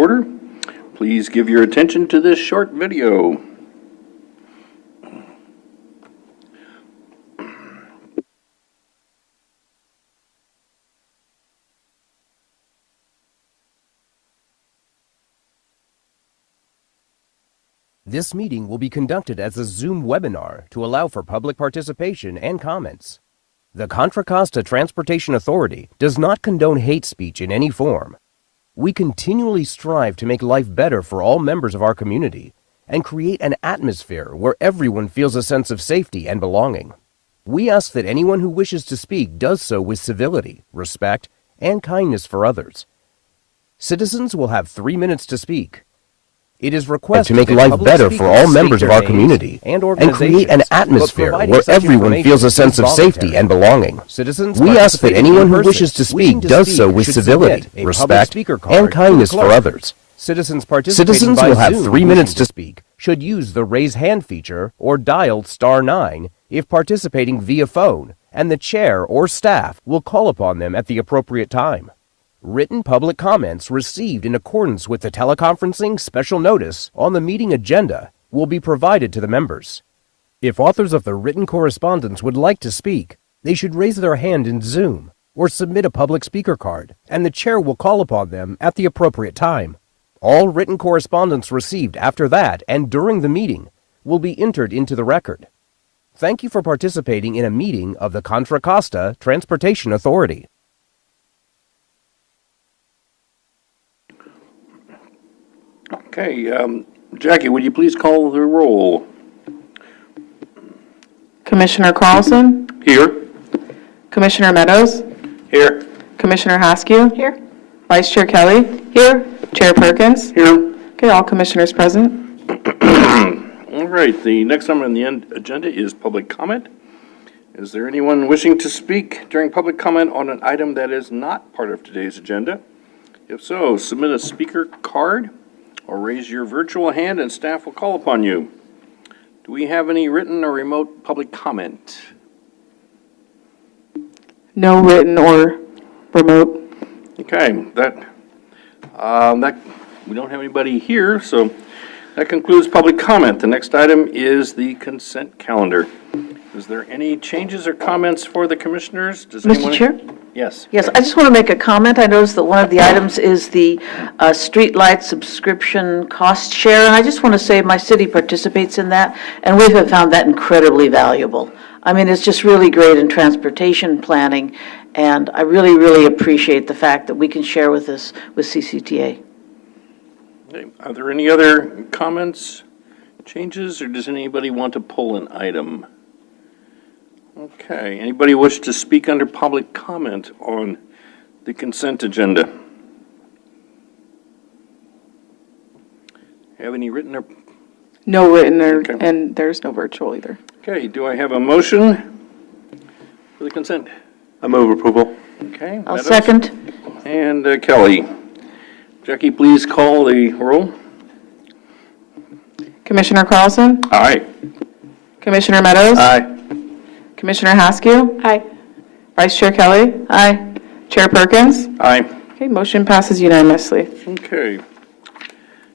order. Please give your attention to this short video. This meeting will be conducted as a Zoom webinar to allow for public participation and comments. The Contra Costa Transportation Authority does not condone hate speech in any form. We continually strive to make life better for all members of our community and create an atmosphere where everyone feels a sense of safety and belonging. We ask that anyone who wishes to speak does so with civility, respect, and kindness for others. Citizens will have 3 minutes to speak. It is requested to make life better for all members of our community and create an atmosphere where everyone feels a sense of safety and belonging. We ask that anyone who wishes to speak does so with civility, respect, and kindness for others. Citizens will have 3 minutes to speak, should use the raise hand feature or dial *9 if participating via phone, and the chair or staff will call upon them at the appropriate time. Written public comments received in accordance with the teleconferencing special notice on the meeting agenda will be provided to the members. If authors of the written correspondence would like to speak, they should raise their hand in Zoom or submit a public speaker card, and the chair will call upon them at the appropriate time. All written correspondence received after that and during the meeting will be entered into the record. Thank you for participating in a meeting of the Contra Costa Transportation Authority. Okay, Jackie, would you please call the roll? Commissioner Carlson? Here. Commissioner Meadows? Here. Commissioner Haskew? Here. Vice Chair Kelly? Here. Chair Perkins? Here. Okay, all commissioners present. All right, the next item on the agenda is public comment. Is there anyone wishing to speak during public comment on an item that is not part of today's agenda? If so, submit a speaker card or raise your virtual hand and staff will call upon you. Do we have any written or remote public comment? No written or remote. Okay, that we don't have anybody here, so that concludes public comment. The next item is the consent calendar. Is there any changes or comments for the commissioners? Does Mr. Chair? Yes. Yes, I just want to make a comment. I noticed that one of the items is the streetlight subscription cost share, and I just want to say my city participates in that, and we have found that incredibly valuable. I mean, it's just really great in transportation planning, and I really, really appreciate the fact that we can share with this with CCTA. Okay. Are there any other comments, changes, or does anybody want to pull an item? Okay, anybody wish to speak under public comment on the consent agenda? Have any written or? No written or, Okay. and there's no virtual either. Okay, do I have a motion for the consent? I move approval. Okay. I'll Meadows second. And Kelly. Jackie, please call the roll. Commissioner Carlson? Aye. Commissioner Meadows? Aye. Commissioner Haskew? Aye. Vice Chair Kelly? Aye. Chair Perkins? Aye. Okay, motion passes unanimously. Okay.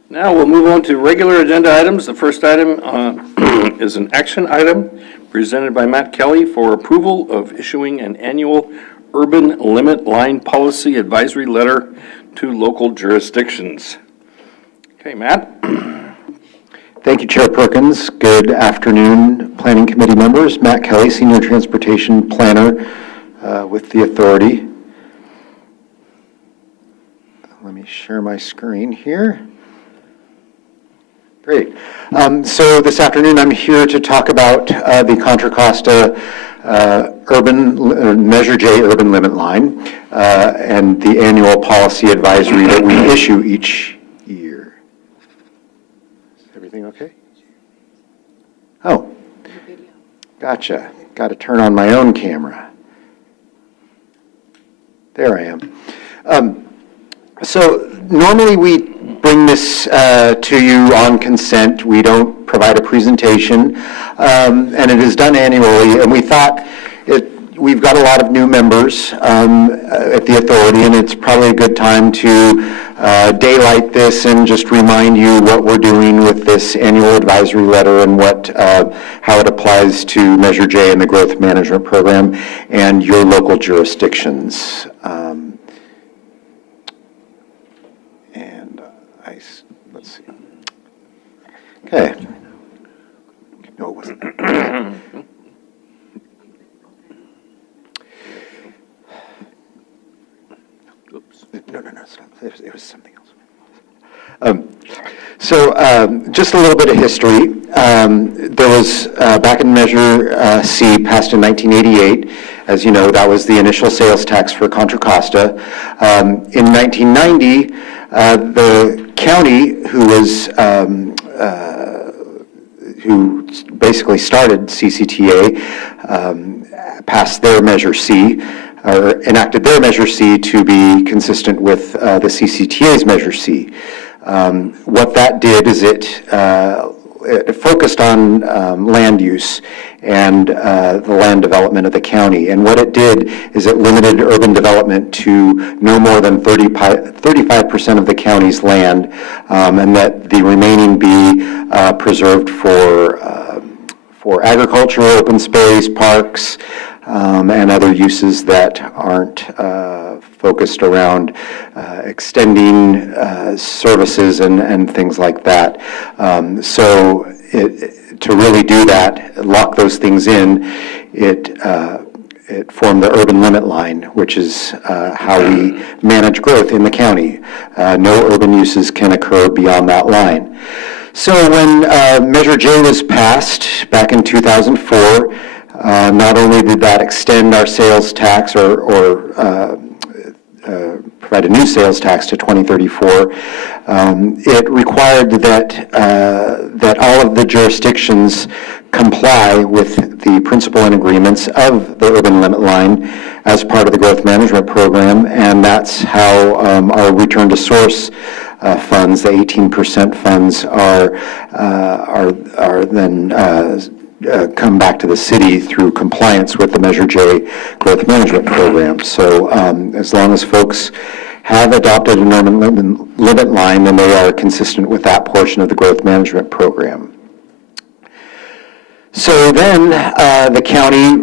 Now we'll move on to regular agenda items. The first item is an action item presented by Matt Kelly for approval of issuing an annual urban limit line policy advisory letter to local jurisdictions. Okay, Matt? Thank you, Chair Perkins. Good afternoon, Planning Committee members. Matt Kelly, Senior Transportation Planner with the Authority. Let me share my screen here. Great. So this afternoon, I'm here to talk about the Contra Costa Measure J Urban Limit Line and the annual policy advisory that we issue each year. Is everything okay? Oh, gotcha. Got to turn on my own camera. There I am. So normally we bring this to you on consent. We don't provide a presentation, and it is done annually. And we thought we've got a lot of new members at the Authority, and it's probably a good time to daylight this and just remind you what we're doing with this annual advisory letter and how it applies to Measure J and the Growth Management Program and your local jurisdictions. Let's see. Okay. No, it wasn't. Oops. No, it's not. It was something else. Just a little bit of history. There was, back in Measure C, passed in 1988, as you know, that was the initial sales tax for Contra Costa. In 1990, the county, who basically started CCTA, passed their Measure C, or enacted their Measure C to be consistent with the CCTA's Measure C. What that did is it focused on land use and the land development of the county. And what it did is it limited urban development to no more than 35% of the county's land, and that the remaining be preserved for agricultural, open space, parks, and other uses that aren't focused around extending services and things like that. To really do that, lock those things in, it formed the urban limit line, which is how we manage growth in the county. No urban uses can occur beyond that line. So when Measure J was passed back in 2004, not only did that extend our sales tax or provide a new sales tax to 2034, it required that all of the jurisdictions comply with the principle and agreements of the urban limit line as part of the growth management program, and that's how our return to source funds, the 18% funds, are then come back to the city through compliance with the Measure J growth management program. So as long as folks have adopted an urban limit line, then they are consistent with that portion of the growth management program. So then the county,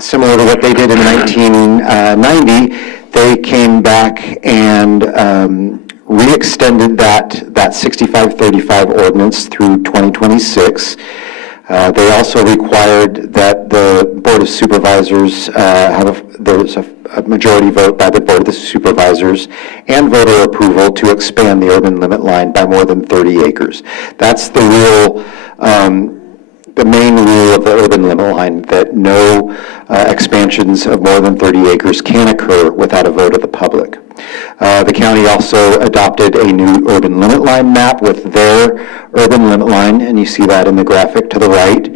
similar to what they did in 1990, they came back and re-extended that 6535 ordinance through 2026. They also required that the Board of Supervisors there's a majority vote by the Board of Supervisors and voter approval to expand the urban limit line by more than 30 acres. That's the main rule of the urban limit line, that no expansions of more than 30 acres can occur without a vote of the public. The county also adopted a new urban limit line map with their urban limit line, and you see that in the graphic to the right.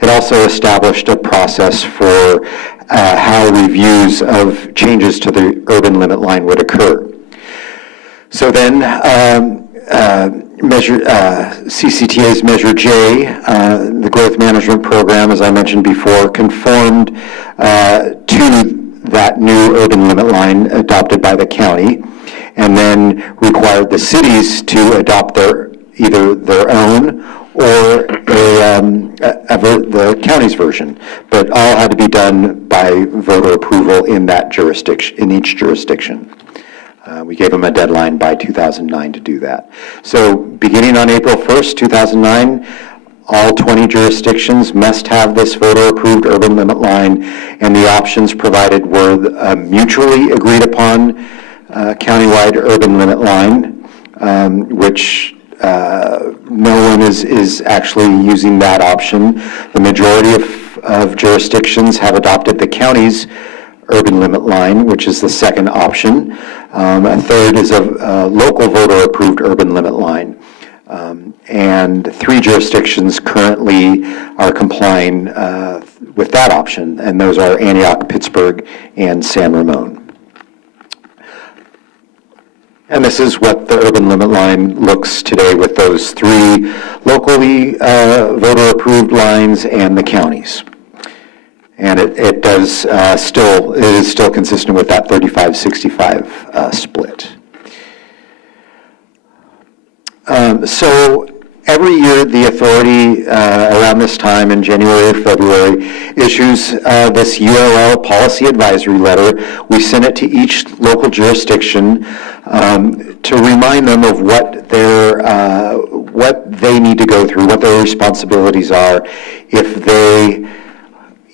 It also established a process for how reviews of changes to the urban limit line would occur. So then CCTA's Measure J, the growth management program, as I mentioned before, conformed to that new urban limit line adopted by the county, and then required the cities to adopt either their own or the county's version, but all had to be done by voter approval in that jurisdiction, in each jurisdiction. We gave them a deadline by 2009 to do that. So beginning on April 1st, 2009, all 20 jurisdictions must have this voter-approved urban limit line, and the options provided were a mutually agreed upon countywide urban limit line, which no one is actually using that option. The majority of jurisdictions have adopted the county's urban limit line, which is the second option. A third is a local voter-approved urban limit line. And 3 jurisdictions currently are complying with that option, and those are Antioch, Pittsburgh, and San Ramon. And this is what the urban limit line looks today with those 3 locally voter-approved lines and the counties. And it is still consistent with that 35-65 split. So every year, the authority, around this time in January or February, issues this ULL policy advisory letter. We send it to each local jurisdiction to remind them of what they need to go through, what their responsibilities are, if they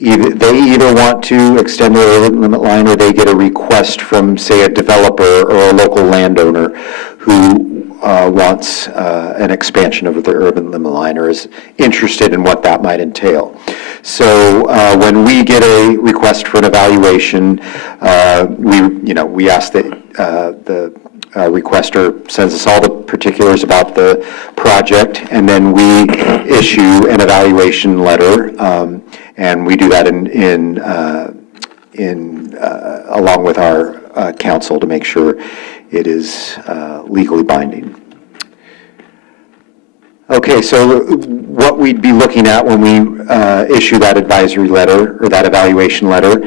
either want to extend their urban limit line or they get a request from, say, a developer or a local landowner who wants an expansion of their urban limit line or is interested in what that might entail. So when we get a request for an evaluation, we ask that the requester sends us all the particulars about the project, and then we issue an evaluation letter, and we do that along with our counsel to make sure it is legally binding. Okay, so what we'd be looking at when we issue that advisory letter or that evaluation letter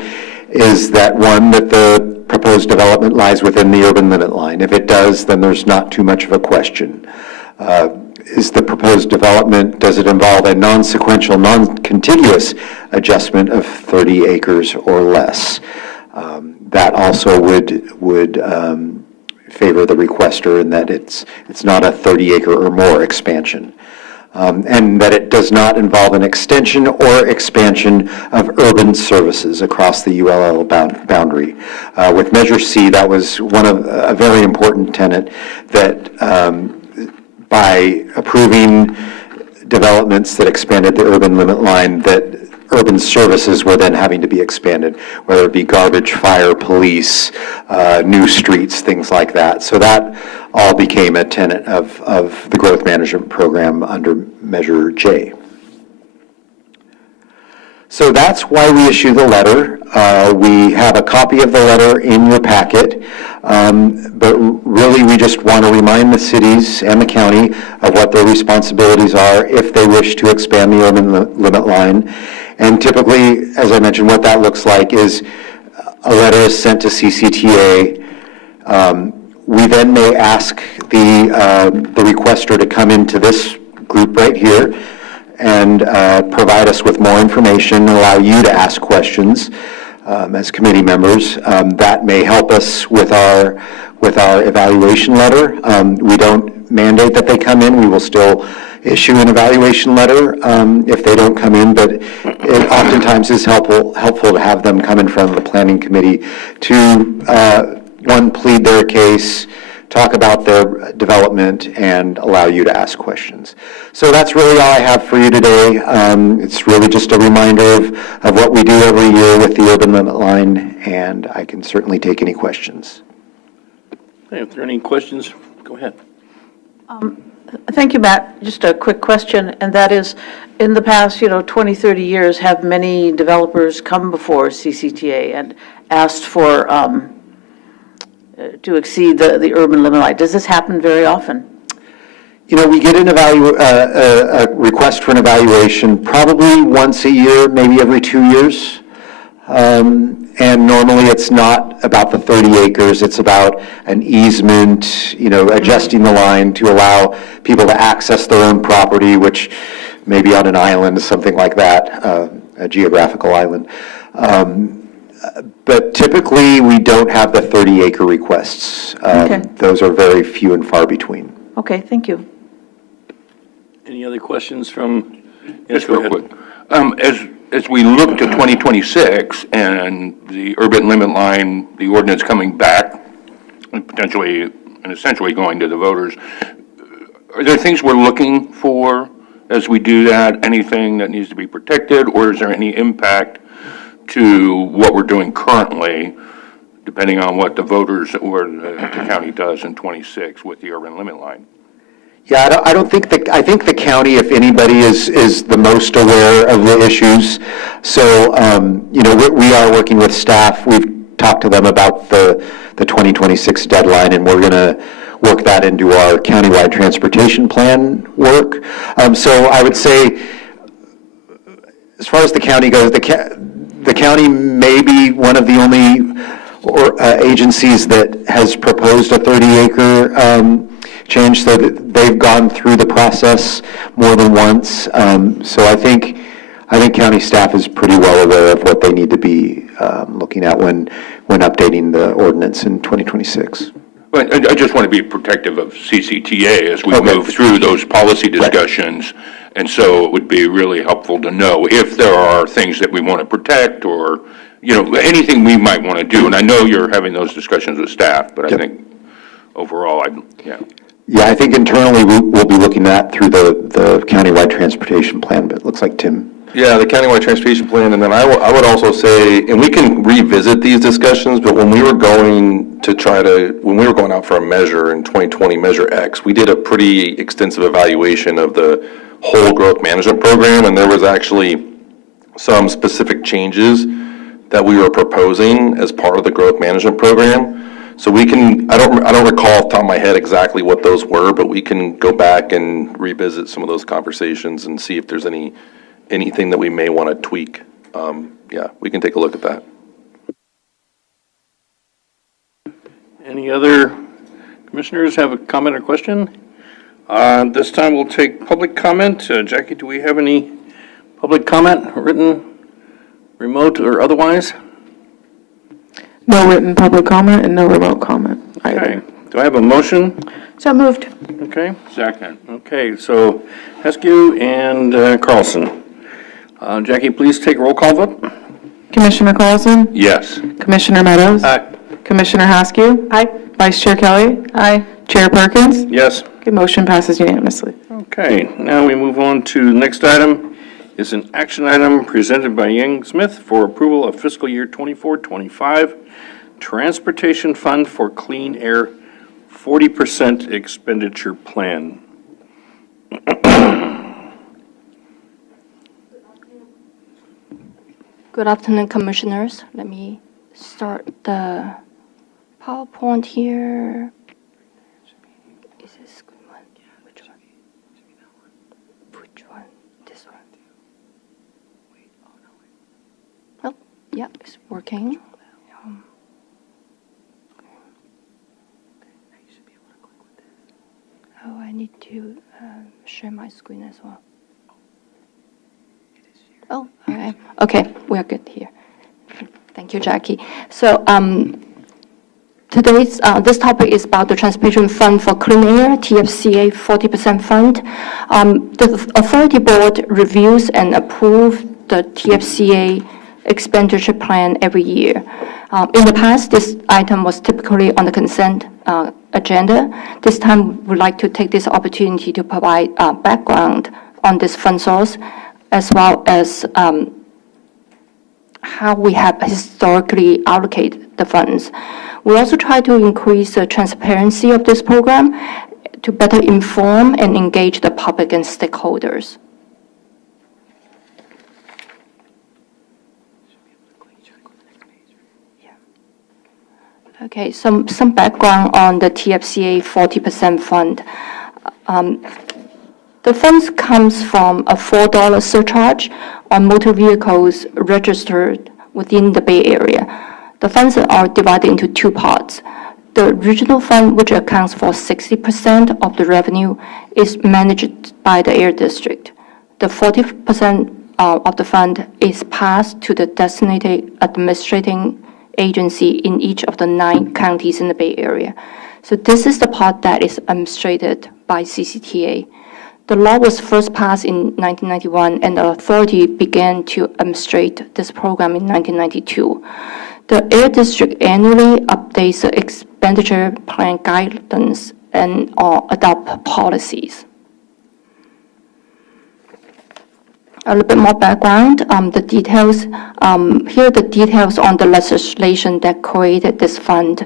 is that, one, that the proposed development lies within the urban limit line. If it does, then there's not too much of a question. Is the proposed development, does it involve a non-sequential, non-contiguous adjustment of 30 acres or less? That also would favor the requester in that it's not a 30-acre or more expansion. And that it does not involve an extension or expansion of urban services across the ULL boundary. With Measure C, that was a very important tenet that by approving developments that expanded the urban limit line, that urban services were then having to be expanded, whether it be garbage, fire, police, new streets, things like that. So that all became a tenet of the growth management program under Measure J. So that's why we issue the letter. We have a copy of the letter in your packet, but really we just want to remind the cities and the county of what their responsibilities are if they wish to expand the urban limit line. And typically, as I mentioned, what that looks like is a letter is sent to CCTA. We then may ask the requester to come into this group right here and provide us with more information, allow you to ask questions as committee members. That may help us with our evaluation letter. We don't mandate that they come in. We will still issue an evaluation letter if they don't come in, but it oftentimes is helpful to have them come in front of the planning committee to, one, plead their case, talk about their development, and allow you to ask questions. So that's really all I have for you today. It's really just a reminder of what we do every year with the urban limit line, and I can certainly take any questions. Okay, if there are any questions, go ahead. Thank you, Matt. Just a quick question, and that is, in the past, 20, 30 years, have many developers come before CCTA and asked for, to exceed the urban limit line? Does this happen very often? We get a request for an evaluation probably once a year, maybe every 2 years. And normally it's not about the 30 acres, it's about an easement, adjusting the line to allow people to access their own property, which may be on an island, something like that, a geographical island. But typically, we don't have the 30-acre requests. Okay. Those are very few and far between. Okay, thank you. Any other questions from? Just Go real ahead. quick. As we look to 2026 and the urban limit line, the ordinance coming back, and potentially and essentially going to the voters, are there things we're looking for as we do that? Anything that needs to be protected, or is there any impact to what we're doing currently, depending on what the voters or the county does in 26 with the urban limit line? Yeah, I think the county, if anybody, is the most aware of the issues. So, we are working with staff. We've talked to them about the 2026 deadline, and we're going to work that into our countywide transportation plan work. So I would say, as far as the county goes, the county may be one of the only agencies that has proposed a 30-acre change, so that they've gone through the process more than once. So I think county staff is pretty well aware of what they need to be looking at when updating the ordinance in 2026. But I just want to be protective of CCTA as we Okay. move through those policy discussions. And so it would be really helpful to know if there are things that we want to protect or, anything we might want to do. And I know you're having those discussions with staff, but I Yep. think overall, Yeah, I think internally we'll be looking at through the countywide transportation plan, but it looks like Tim. Yeah, the countywide transportation plan, and then I would also say, and we can revisit these discussions, but when we were going out for a measure in 2020, Measure X, we did a pretty extensive evaluation of the whole growth management program, and there was actually some specific changes that we were proposing as part of the growth management program. So we can, I don't recall off the top of my head exactly what those were, but we can go back and revisit some of those conversations and see if there's anything that we may want to tweak. Yeah, we can take a look at that. Any other commissioners have a comment or question? This time we'll take public comment. Jackie, do we have any public comment, written, remote, or otherwise? No written public comment and no remote comment Okay. either. Do I have a motion? So moved. Okay. Second. Okay, so Heskew and Carlson. Jackie, please take roll call vote. Commissioner Carlson? yes. Commissioner Meadows? Aye. Commissioner Haskew? Aye. Vice Chair Kelly? Aye. Chair Perkins? Yes. Okay, motion passes unanimously. Okay, now we move on to the next item. Is an action item presented by Yang Smith for approval of fiscal year 24-25 Transportation Fund for Clean Air 40% expenditure plan. Good afternoon, Commissioners. Let me start the PowerPoint here. Is this good one? Which one? Which one? This one. Oh, yeah, it's working. Oh, I need to share my screen as well. Oh, okay, we are good here. Thank you, Jackie. So today's this topic is about the Transportation Fund for Clean Air, TFCA 40% fund. The Authority Board reviews and approves the TFCA expenditure plan every year. In the past, this item was typically on the consent agenda. This time, we'd like to take this opportunity to provide background on this fund source, as well as how we have historically allocated the funds. We also try to increase the transparency of this program to better inform and engage the public and stakeholders. Okay, some background on the TFCA 40% fund. The funds comes from a $4 surcharge on motor vehicles registered within the Bay Area. The funds are divided into two parts. The regional fund, which accounts for 60% of the revenue, is managed by the Air District. The 40% of the fund is passed to the designated administrating agency in each of the 9 counties in the Bay Area. So this is the part that is administrated by CCTA. The law was first passed in 1991, and the authority began to administrate this program in 1992. The Air District annually updates the expenditure plan guidance and adopt policies. A little bit more background, the details, here are the details on the legislation that created this fund.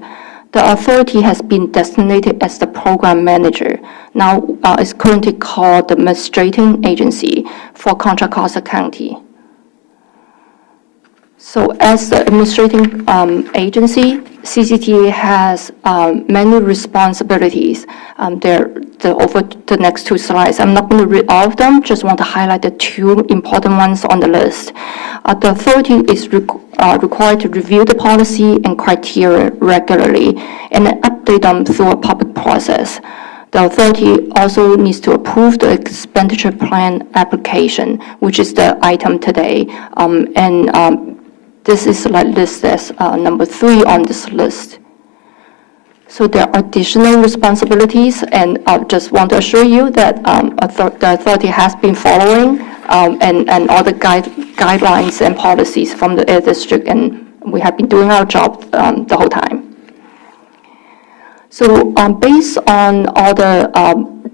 The authority has been designated as the program manager. Now it's currently called the administrating agency for Contra Costa County. So as the administrating agency, CCTA has many responsibilities. Over the next 2 slides, I'm not going to read all of them, just want to highlight the 2 important ones on the list. The authority is required to review the policy and criteria regularly and then update them through a public process. The authority also needs to approve the expenditure plan application, which is the item today. This is listed as number 3 on this list. So there are additional responsibilities, and I just want to assure you that the authority has been following and all the guidelines and policies from the Air District, and we have been doing our job the whole time. So based on all the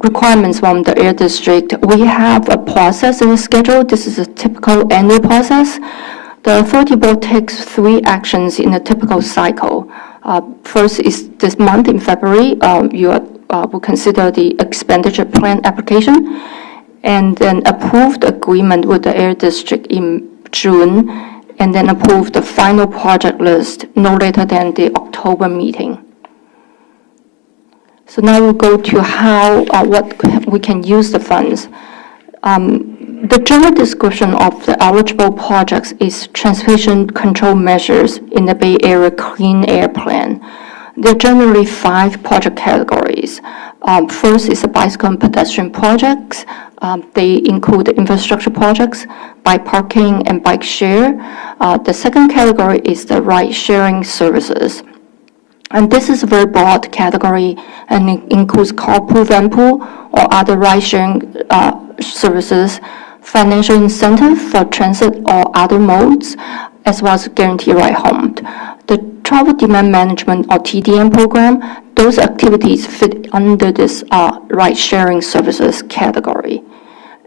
requirements from the Air District, we have a process and a schedule. This is a typical annual process. The authority board takes 3 actions in a typical cycle. First is this month in February, you will consider the expenditure plan application, and then approve the agreement with the Air District in June, and then approve the final project list no later than the October meeting. So now we'll go to how, what we can use the funds. The general description of the eligible projects is transportation control measures in the Bay Area Clean Air Plan. There are generally 5 project categories. First is the bicycle and pedestrian projects. They include infrastructure projects, bike parking, and bike share. The second category is the ride-sharing services. And this is a very broad category, and it includes carpool, vanpool, or other ride-sharing services, financial incentive for transit or other modes, as well as guarantee ride home. The travel demand management or TDM program, those activities fit under this ride-sharing services category.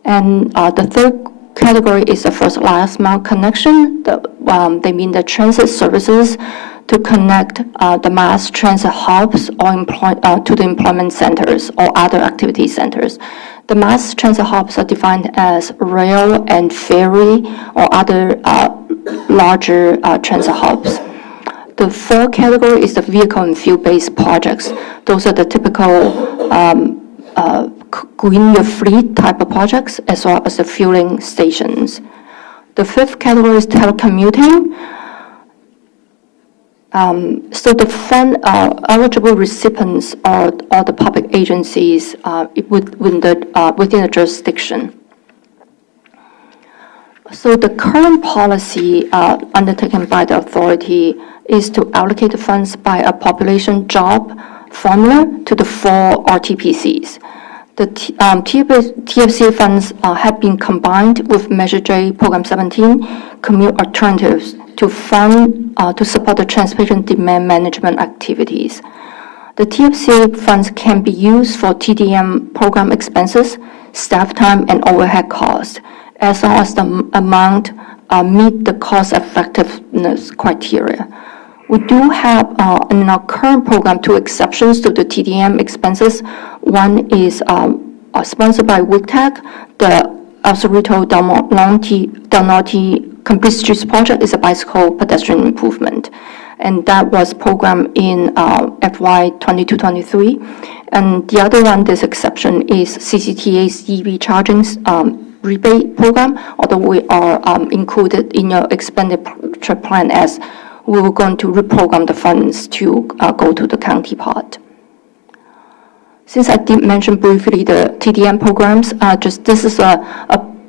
And the third category is the first last mile connection. They mean the transit services to connect the mass transit hubs or to the employment centers or other activity centers. The mass transit hubs are defined as rail and ferry or other larger transit hubs. The fourth category is the vehicle and fuel-based projects. Those are the typical green your fleet type of projects, as well as the fueling stations. The fifth category is telecommuting. So the fund eligible recipients are all the public agencies within the jurisdiction. So the current policy undertaken by the authority is to allocate the funds by a population job formula to the 4 RTPCs. The TFC funds have been combined with Measure J, Program 17, Commute Alternatives, to fund to support the transportation demand management activities. The TFC funds can be used for TDM program expenses, staff time, and overhead costs, as long as the amount meet the cost effectiveness criteria. We do have in our current program 2 exceptions to the TDM expenses. One is sponsored by WICTAC. The El Cerrito Del Norte Complete Streets project is a bicycle pedestrian improvement, and that was programmed in FY 22-23. And the other one, this exception, is CCTA's EV charging rebate program, although we are included in your expenditure plan as we were going to reprogram the funds to go to the county part. Since I did mention briefly the TDM programs, this is a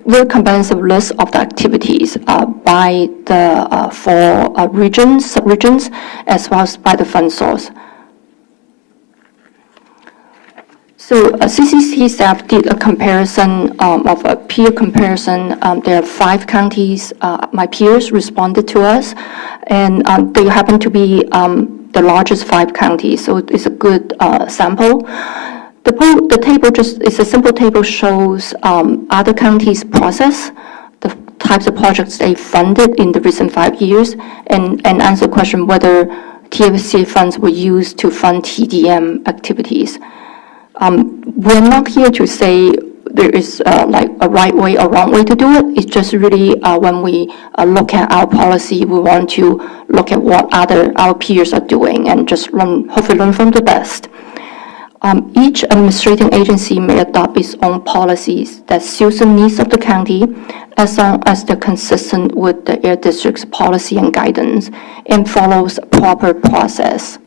very comprehensive list of the activities by the 4 regions, sub-regions, as well as by the fund source. So CCC staff did a comparison of a peer comparison. There are 5 counties. My peers responded to us, and they happen to be the largest 5 counties, so it's a good sample. The table is a simple table, shows other counties' process, the types of projects they funded in the recent 5 years, and answer the question whether TFC funds were used to fund TDM activities. We're not here to say there is like a right way or wrong way to do it. It's just really when we look at our policy, we want to look at what our peers are doing and just hopefully learn from the best. Each administrating agency may adopt its own policies that suits the needs of the county, as long as they're consistent with the Air District's policy and guidance and follows a proper process.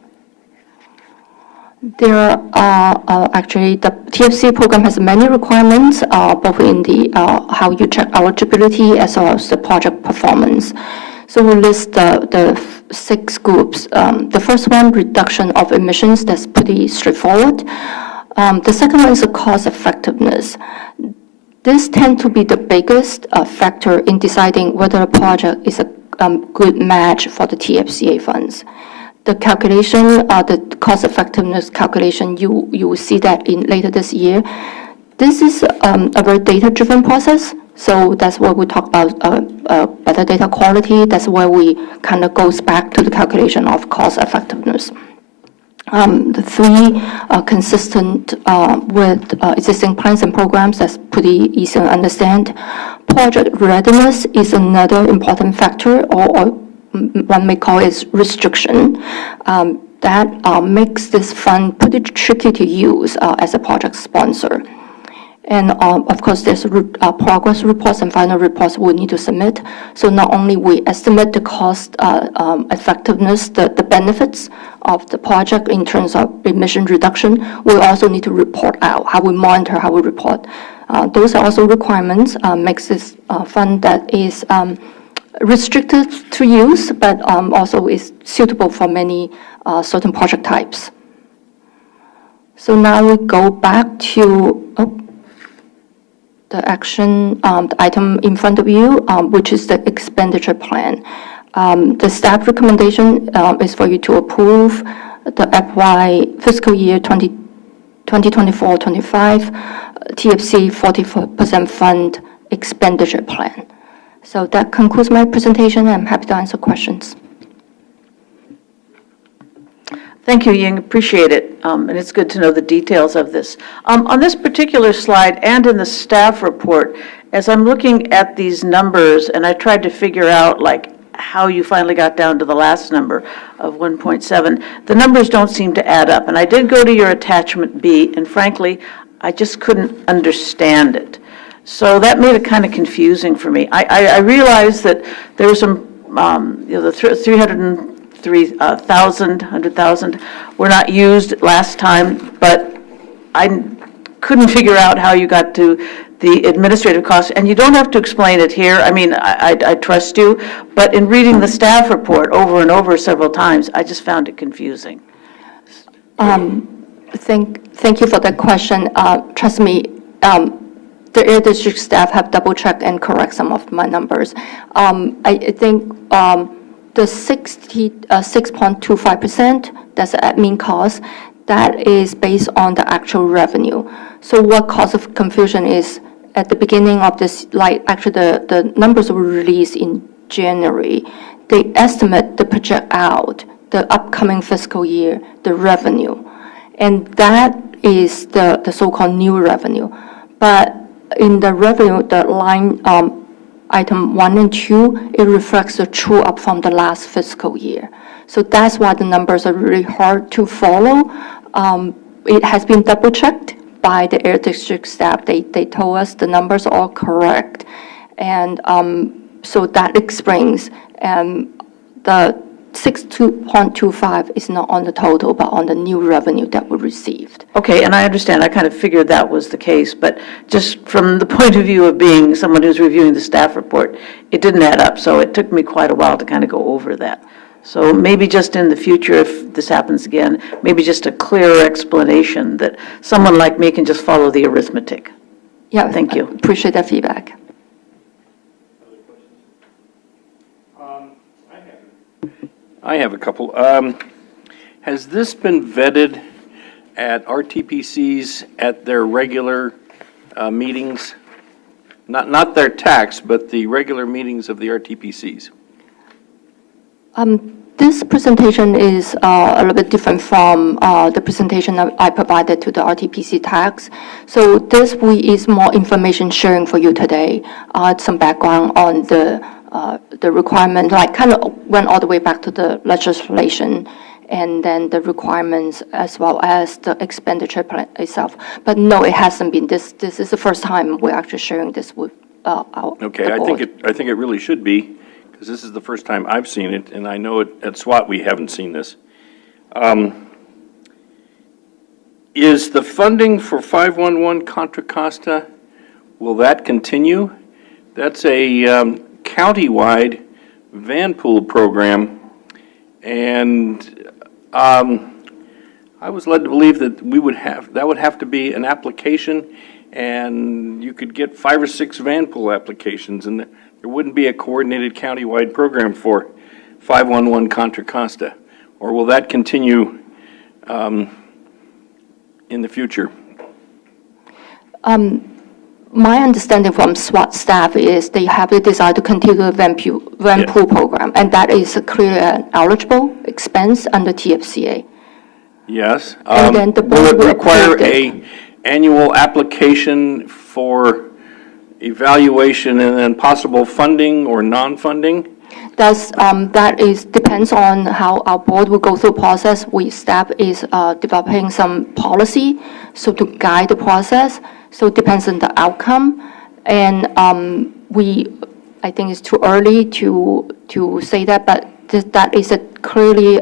There are actually, the TFC program has many requirements, both in the how you check eligibility as well as the project performance. So we list the 6 groups. The first one, reduction of emissions, that's pretty straightforward. The second one is the cost effectiveness. This tends to be the biggest factor in deciding whether a project is a good match for the TFCA funds. The calculation, the cost effectiveness calculation, you will see that in later this year. This is a very data-driven process, so that's where we talk about better data quality. That's where we kind of goes back to the calculation of cost effectiveness. The 3 are consistent with existing plans and programs. That's pretty easy to understand. Project readiness is another important factor, or one may call it restriction, that makes this fund pretty tricky to use as a project sponsor. And of course, there's progress reports and final reports we need to submit. So not only we estimate the cost effectiveness, the benefits of the project in terms of emission reduction, we also need to report out how we monitor, how we report. Those are also requirements, makes this fund that is restricted to use, but also is suitable for many certain project types. So now we go back to the action, the item in front of you, which is the expenditure plan. The staff recommendation is for you to approve the FY fiscal year 2024-25 TFC 40% fund expenditure plan. So that concludes my presentation. I'm happy to answer questions. Thank you, Ying, appreciate it, and it's good to know the details of this. On this particular slide and in the staff report, as I'm looking at these numbers, and I tried to figure out like how you finally got down to the last number of 1.7, the numbers don't seem to add up. And I did go to your attachment B, and frankly, I just couldn't understand it. So that made it kind of confusing for me. I realized that there was some, the 100,000 were not used last time, but I couldn't figure out how you got to the administrative costs. And you don't have to explain it here. I mean, I trust you, but in reading the staff report over and over several times, I just found it confusing. Thank you for that question. Trust me, the Air District staff have double-checked and correct some of my numbers. I think the 6.25%, that's the admin cost, that is based on the actual revenue. So what causes confusion is at the beginning of this, like actually the numbers were released in January. They estimate the project out, the upcoming fiscal year, the revenue. And that is the so-called new revenue. But in the revenue, the line item 1 and 2, it reflects the true up from the last fiscal year. So that's why the numbers are really hard to follow. It has been double-checked by the Air District staff. They told us the numbers are all correct. And so that explains the 6.25 is not on the total, but on the new revenue that we received. Okay, and I understand. I kind of figured that was the case, but just from the point of view of being someone who's reviewing the staff report, it didn't add up. So it took me quite a while to kind of go over that. So maybe just in the future, if this happens again, maybe just a clearer explanation that someone like me can just follow the arithmetic. Yeah, Thank you. Appreciate that feedback. I have a couple. Has this been vetted at RTPCs at their regular meetings? Not their tax, but the regular meetings of the RTPCs? This presentation is a little bit different from the presentation that I provided to the RTPC tax. So this is more information sharing for you today, some background on the requirement, like kind of went all the way back to the legislation and then the requirements as well as the expenditure plan itself. But no, it hasn't been. This is the first time we're actually sharing this with our Okay, the board. I think it really should be, because this is the first time I've seen it, and I know at SWAT we haven't seen this. Is the funding for 511 Contra Costa, will that continue? That's a county-wide van pool program, and I was led to believe that that would have to be an application, and you could get 5 or 6 van pool applications, and there wouldn't be a coordinated county-wide program for 511 Contra Costa. Or will that continue in the future? My understanding from SWAT staff is they have the desire to continue the van pool program, and that is clearly an eligible expense under TFCA. Yes. And then the Will board it will require approve it. a annual application for evaluation and then possible funding or non-funding? That depends on how our board will go through the process. Staff is developing some policy, so to guide the process. So it depends on the outcome. And I think it's too early to say that, but that is a clearly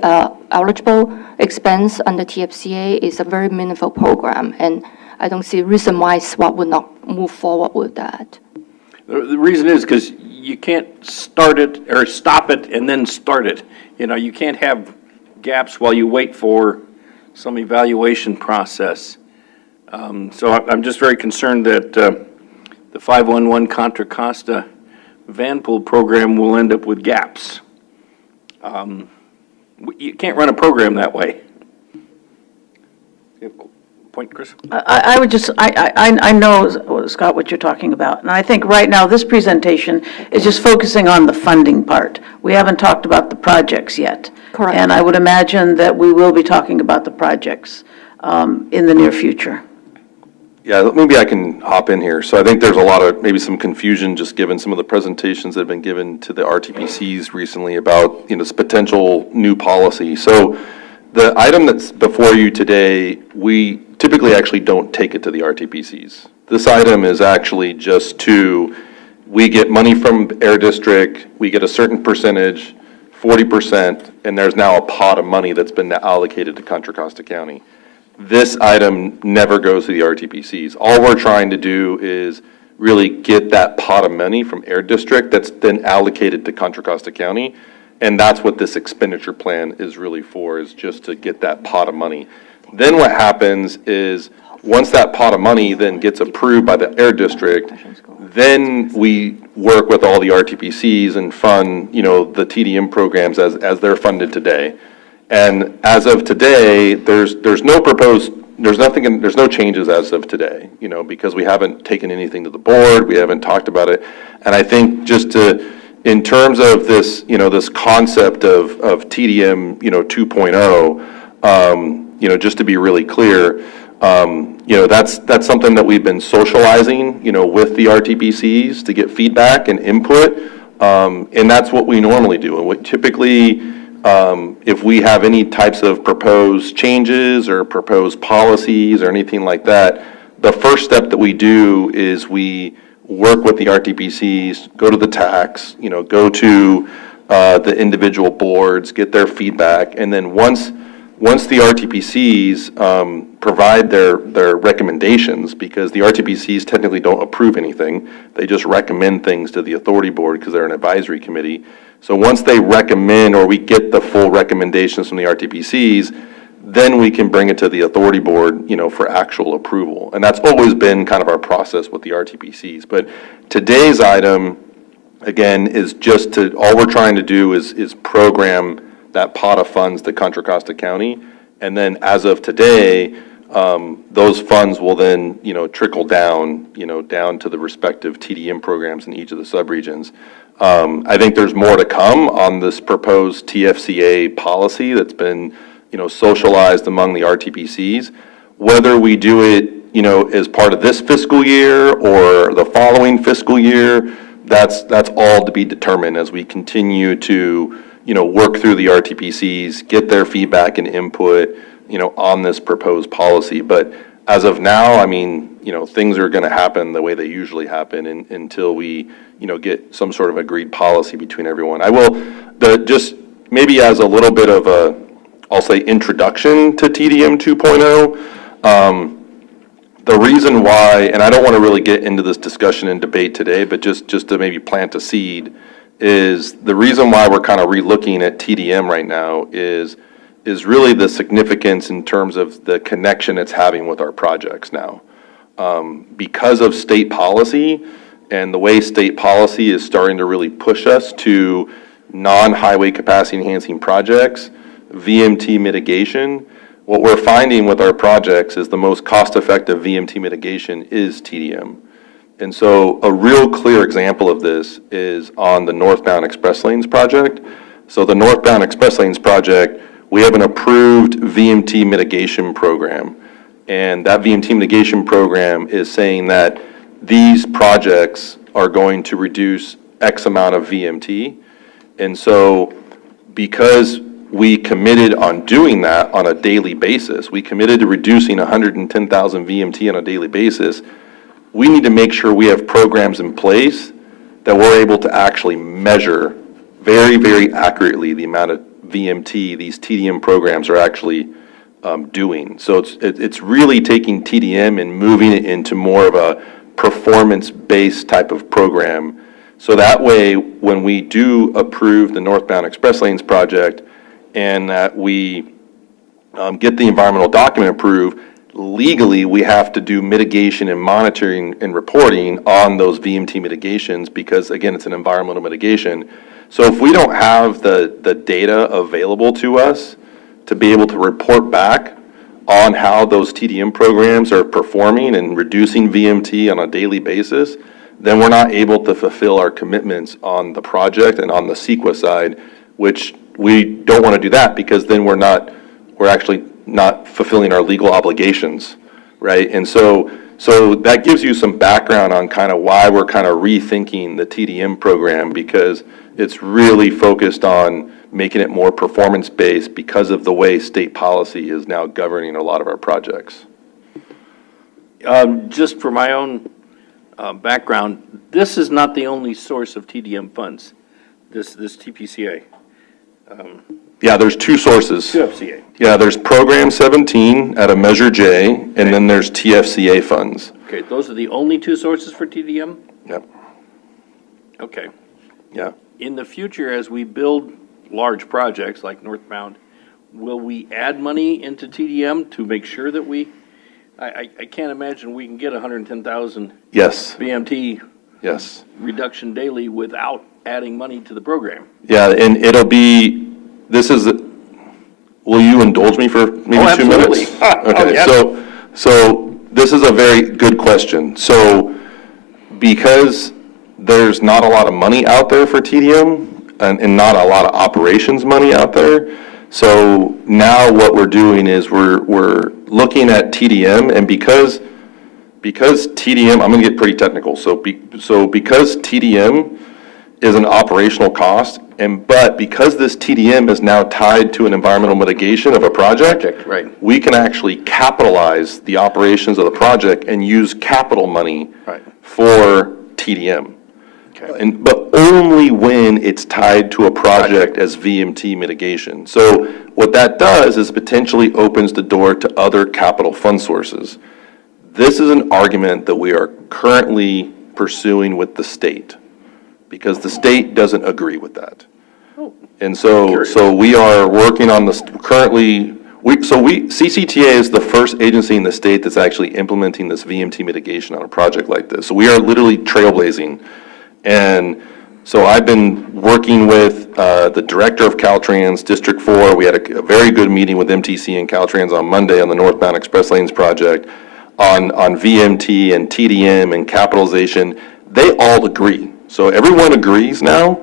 eligible expense under TFCA. It's a very meaningful program, and I don't see a reason why SWAT would not move forward with that. The reason is because you can't start it or stop it and then start it. You know, you can't have gaps while you wait for some evaluation process. So I'm just very concerned that the 511 Contra Costa van pool program will end up with gaps. You can't run a program that way. You have a point, Chris? I would just, I know, Scott, what you're talking about, and I think right now, this presentation is just focusing on the funding part. We haven't talked about the projects yet. Correct. And I would imagine that we will be talking about the projects in the near future. Yeah, maybe I can hop in here. So I think there's a lot of, maybe some confusion, just given some of the presentations that have been given to the RTPCs recently about, this potential new policy. So the item that's before you today, we typically actually don't take it to the RTPCs. This item is actually just we get money from Air District, we get a certain percentage, 40%, and there's now a pot of money that's been allocated to Contra Costa County. This item never goes to the RTPCs. All we're trying to do is really get that pot of money from Air District that's then allocated to Contra Costa County. And that's what this expenditure plan is really for, is just to get that pot of money. Then what happens is, once that pot of money then gets approved by the Air District, then we work with all the RTPCs and fund, the TDM programs as they're funded today. And as of today, there's no changes as of today, because we haven't taken anything to the board, we haven't talked about it. And I think in terms of this, this concept of TDM, 2.0, just to be really clear, that's something that we've been socializing, with the RTPCs to get feedback and input. And that's what we normally do. And what typically, if we have any types of proposed changes or proposed policies or anything like that, the first step that we do is we work with the RTPCs, go to the tax, go to the individual boards, get their feedback, and then once the RTPCs provide their recommendations, because the RTPCs technically don't approve anything, they just recommend things to the authority board because they're an advisory committee. So once they recommend, or we get the full recommendations from the RTPCs, then we can bring it to the authority board, for actual approval. And that's always been kind of our process with the RTPCs. But today's item, again, is just all we're trying to do is program that pot of funds to Contra Costa County. And then as of today, those funds will then, trickle down, down to the respective TDM programs in each of the subregions. I think there's more to come on this proposed TFCA policy that's been, socialized among the RTPCs. Whether we do it, as part of this fiscal year or the following fiscal year, that's all to be determined as we continue to, work through the RTPCs, get their feedback and input, on this proposed policy. But as of now, things are going to happen the way they usually happen until we, get some sort of agreed policy between everyone. I will, just maybe as a little bit of I'll say introduction to TDM 2.0, The reason why, and I don't want to really get into this discussion and debate today, but just to maybe plant a seed, is the reason why we're kind of relooking at TDM right now is really the significance in terms of the connection it's having with our projects now. Because of state policy and the way state policy is starting to really push us to non-highway capacity enhancing projects, VMT mitigation, what we're finding with our projects is the most cost-effective VMT mitigation is TDM. And so a real clear example of this is on the northbound express lanes project. So the northbound express lanes project, we have an approved VMT mitigation program. And that VMT mitigation program is saying that these projects are going to reduce X amount of VMT. And so because we committed on doing that on a daily basis, we committed to reducing 110,000 VMT on a daily basis, we need to make sure we have programs in place that we're able to actually measure very, very accurately the amount of VMT these TDM programs are actually doing. So it's really taking TDM and moving it into more of a performance-based type of program. So that way, when we do approve the northbound express lanes project and that we get the environmental document approved, legally, we have to do mitigation and monitoring and reporting on those VMT mitigations because, again, it's an environmental mitigation. So if we don't have the data available to us to be able to report back on how those TDM programs are performing and reducing VMT on a daily basis, then we're not able to fulfill our commitments on the project and on the CEQA side, which we don't want to do that because then we're actually not fulfilling our legal obligations, right? And so that gives you some background on kind of why we're kind of rethinking the TDM program, because it's really focused on making it more performance-based because of the way state policy is now governing a lot of our projects. Just for my own background, this is not the only source of TDM funds, this TPCA. Yeah, there's two sources. TFCA. Yeah, there's Program 17 at a Measure J, and then there's TFCA funds. Okay, those are the only two sources for TDM? Yep, Okay. yeah. In the future, as we build large projects like northbound, will we add money into TDM to make sure that I can't imagine we can get 110,000 Yes, VMT yes. reduction daily without adding money to the program. Yeah, and it'll be, will you indulge me for maybe 2 absolutely. minutes? Oh, Okay, yes. so this is a very good question. So because there's not a lot of money out there for TDM and not a lot of operations money out there, so now what we're doing is we're looking at TDM, and because TDM, I'm going to get pretty technical. So because TDM is an operational cost, but because this TDM is now tied to an environmental mitigation of a project, Right. we can actually capitalize the operations of the project and use capital money Right. for TDM. Okay. But only when it's tied to a project as VMT mitigation. So what that does is potentially opens the door to other capital fund sources. This is an argument that we are currently pursuing with the state, because the state doesn't agree with that. And so we are working on this currently. CCTA is the first agency in the state that's actually implementing this VMT mitigation on a project like this. So we are literally trailblazing. And so I've been working with the director of Caltrans, District 4. We had a very good meeting with MTC and Caltrans on Monday on the northbound express lanes project on VMT and TDM and capitalization. They all agree. So everyone agrees now.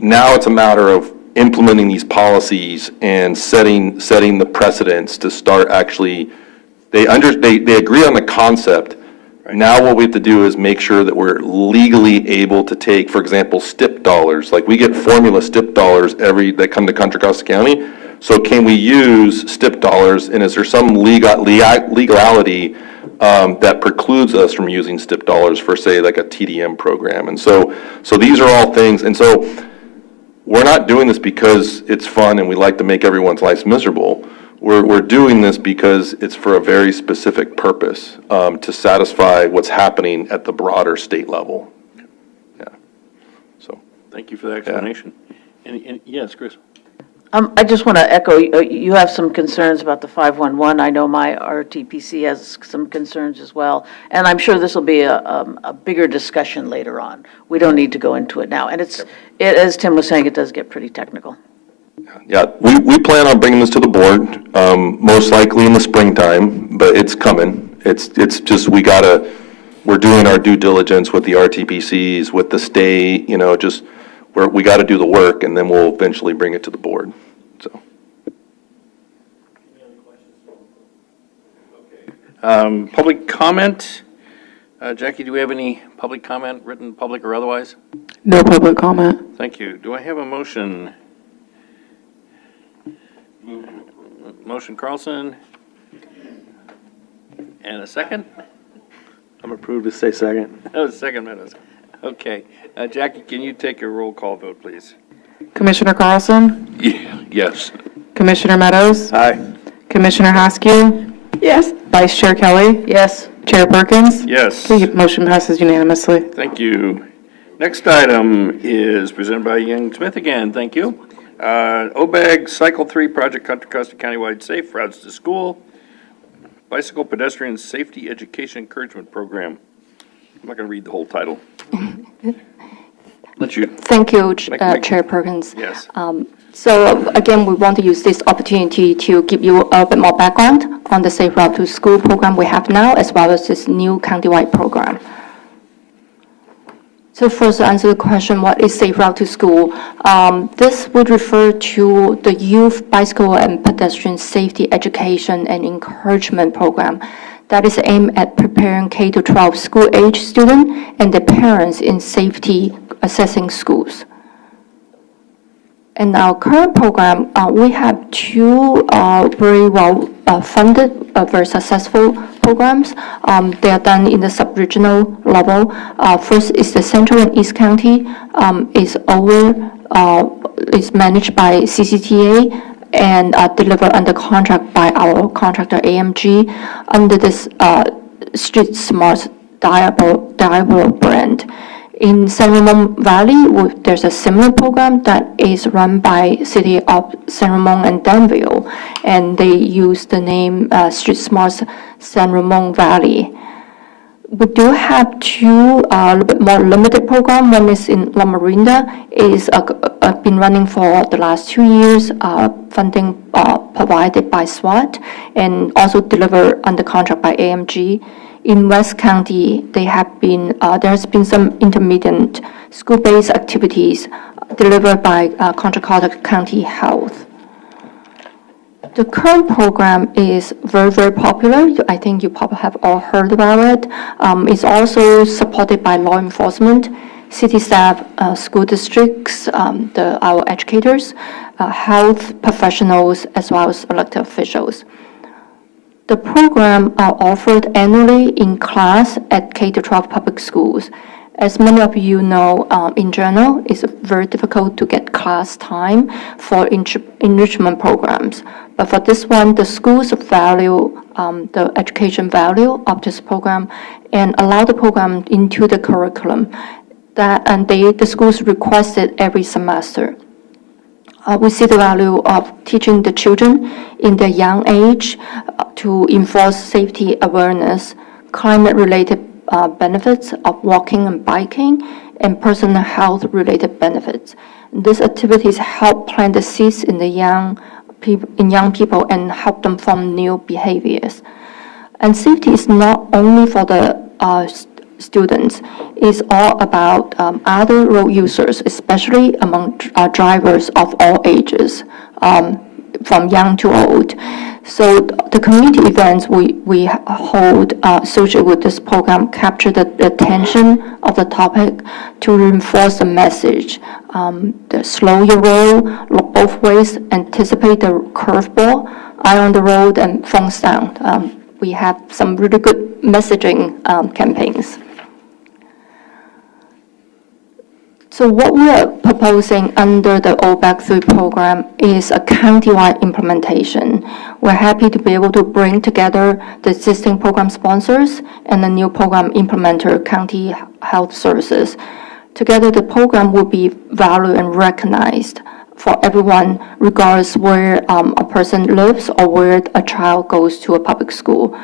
Now it's a matter of implementing these policies and setting the precedents to start actually, they agree on the concept. Now what we have to do is make sure that we're legally able to take, for example, STIP dollars. Like we get formula STIP dollars that come to Contra Costa County. So can we use STIP dollars, and is there some legality that precludes us from using STIP dollars for, say, like a TDM program? And so these are all things, and so we're not doing this because it's fun and we like to make everyone's lives miserable. we're doing this because it's for a very specific purpose, to satisfy what's happening at the broader state level. Yeah. So, Thank you for that explanation. And yes, Chris? I just want to echo, you have some concerns about the 511. I know my RTPC has some concerns as well, and I'm sure this will be a bigger discussion later on. We don't need to go into it now, and as Tim was saying, it does get pretty technical. yeah, we plan on bringing this to the board, most likely in the springtime, but it's coming. It's just, we're doing our due diligence with the RTPCs, with the state, we got to do the work, and then we'll eventually bring it to the board, so. Public comment? Jackie, do we have any public comment, written, public, or otherwise? No public comment. Thank you. Do I have a motion? Motion Carlson? And a second? I'm approved to say second. Oh, second Meadows. Okay. Jackie, can you take a roll call vote, please? Commissioner Carlson? Yes. Commissioner Meadows? Aye. Commissioner Haskew? Yes. Vice Chair Kelly? Yes? Chair Perkins? Yes. The motion passes unanimously. Thank you. Next item is presented by Young Smith again. Thank you. OBAG Cycle 3 Project Contra Costa Countywide Safe Routes to School Bicycle Pedestrian Safety Education Encouragement Program. I'm not going to read the whole title. Let you. Thank you, Make- Chair Perkins. Yes. So again, we want to use this opportunity to give you a bit more background on the Safe Route to School program we have now, as well as this new countywide program. So first, to answer the question, what is Safe Route to School? This would refer to the Youth Bicycle and Pedestrian Safety Education and Encouragement Program that is aimed at preparing K-12 school-age students and their parents in safety assessing schools. In our current program, we have two very well-funded, very successful programs. They are done in the sub-regional level. First is the Central and East County is managed by CCTA and delivered under contract by our contractor AMG under this Street Smart Diablo brand. In San Ramon Valley, there's a similar program that is run by City of San Ramon and Danville, and they use the name Street Smart San Ramon Valley. We do have two a little bit more limited program. One is in La Marinda, is been running for the last 2 years, funding provided by SWAT, and also delivered under contract by AMG. In West County, there's been some intermittent school-based activities delivered by Contra Costa County Health. The current program is very, very popular. I think you probably have all heard about it. It's also supported by law enforcement, city staff, school districts, our educators, health professionals, as well as elected officials. The program are offered annually in class at K-12 public schools. As many of you know, in general, it's very difficult to get class time for enrichment programs. But for this one, the schools value the education value of this program and allow the program into the curriculum. The schools request it every semester. We see the value of teaching the children in their young age to enforce safety awareness, climate-related benefits of walking and biking, and personal health-related benefits. These activities help plant the seeds in young people and help them form new behaviors. And safety is not only for the students. It's all about other road users, especially among drivers of all ages, from young to old. So the community events we hold associated with this program capture the attention of the topic to reinforce the message. Slow your roll, look both ways, anticipate the curveball, eye on the road, and phones down. We have some really good messaging campaigns. So what we are proposing under the OBAC 3 program is a county-wide implementation. We're happy to be able to bring together the existing program sponsors and the new program implementer, County Health Services. Together, the program will be valued and recognized for everyone, regardless where a person lives or where a child goes to a public school.